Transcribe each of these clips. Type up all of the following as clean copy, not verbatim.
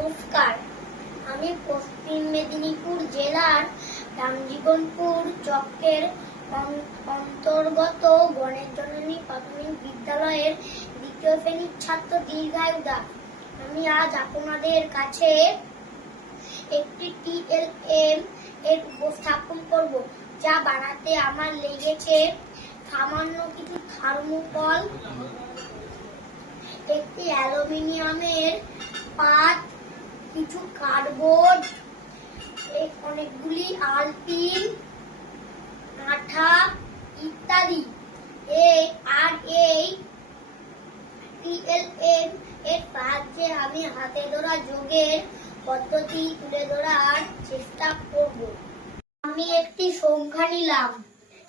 নমস্কার, আমি পশ্চিম মেদিনীপুর জেলার রামজীবনপুর চকের অন্তর্গত গণেশ জননী প্রাথমিক বিদ্যালয়ের দ্বিতীয় শ্রেণীর ছাত্র দীর্ঘায়ু দাস। আমি আজ আপনাদের কাছে একটি TLM এর উপস্থাপন করব, যা বানাতে আমার লেগেছে সামান্য কিছু থার্মোকল, একটি অ্যালুমিনিয়ামের পাত, কিছু কার্ডবোর্ড, অনেকগুলি আলপিন, আঠা ইত্যাদি। এই TLM এর সাহায্যে আমি হাতে ধরা যোগের পদ্ধতি তুলে ধরার চেষ্টা করব। আমি একটি সংখ্যা নিলাম,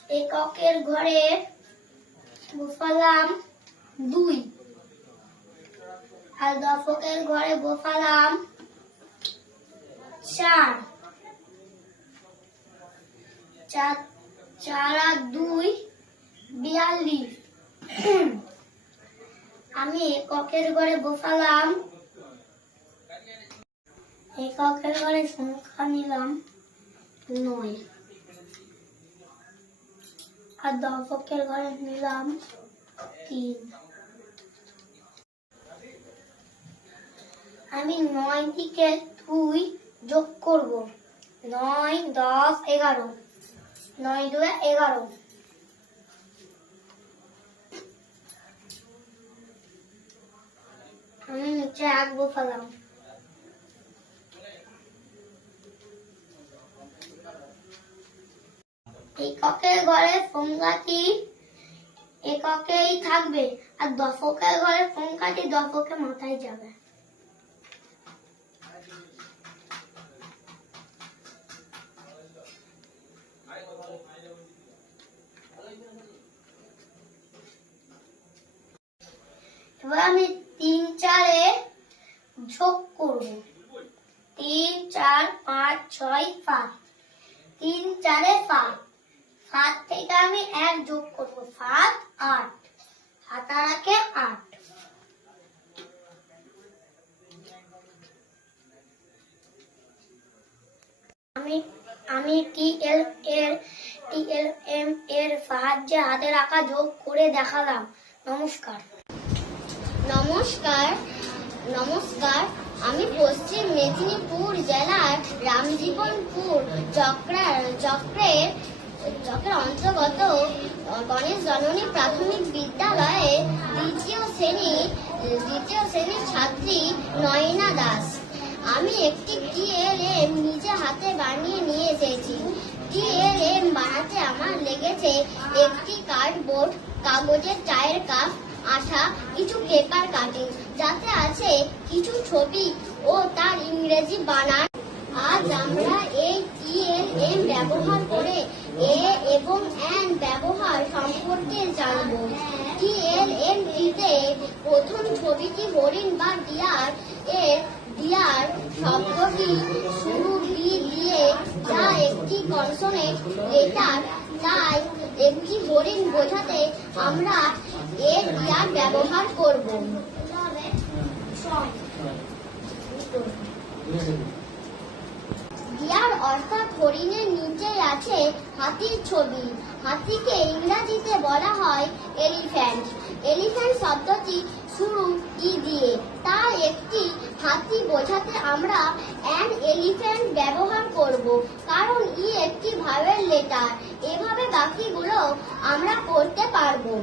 এককের ঘরে বসালাম 2 আর দশকের ঘরে বসালাম 4। 4 আর 2 42। আমি এককের ঘরে বসালাম, এককের ঘরে সংখ্যা নিলাম 9 আর দশকের ঘরে নিলাম 3। আমি 9 থেকে 2 যোগ করব। 9, 10, 11। 9 2 11। আমি নিচে 1 বসালাম। এককের ঘরে সংখ্যাটি এককেই থাকবে আর দশকের ঘরে সংখ্যাটি দশকের মাথায় যাবে। এবার আমি 3 4 এ যোগ করব। 3 4 5 6 7। 3 4 এ 7। 7 থেকে আমি 1 যোগ করব। 7 8। 7 আর 1 8। আমি TLM এর সাহায্যে হাতের আঁকা যোগ করে দেখালাম। নমস্কার। নমস্কার, আমি পশ্চিম মেদিনীপুর জেলার রামজীবনপুর চক্রের অন্তর্গত গণেশ জননী প্রাথমিক বিদ্যালয়ে দ্বিতীয় শ্রেণীর ছাত্রী নয়না দাস। আমি একটি TLM নিজে হাতে বানিয়ে নিয়ে এসেছি। TLM বানাতে আমার লেগেছে একটি কার্ডবোর্ড, কাগজের চায়ের কাপ, আঠা, কিছু পেপার কাটিং, যাতে আছে কিছু ছবি ও তার ইংরেজি বানান। আজ আমরা এই TLM ব্যবহার করে এ এবং এন ব্যবহার সম্পর্কে জানব। TLM টিতে প্রথম ছবিটি হরিণ বা ডিয়ার এর ডিয়ার শব্দটি শুরু দিয়ে, যা একটি কনসোনেন্ট লেটার, তাই একটি হরিণ বোঝাতে আমরা এর ডিয়ার ব্যবহার করব। ডিয়ার অর্থাৎ হরিণের নিচে আছে হাতির ছবি। হাতিকে ইংরেজিতে বলা হয় এলিফ্যান্ট। এলিফ্যান্ট শব্দটি শুরু দিয়ে, তাই একটি হাতি বোঝাতে আমরা অ্যান এলিফ্যান্ট ব্যবহার করব, কারণ একটি ভাবের লেটার। এভাবে বাকিগুলো আমরা করতে পারবো।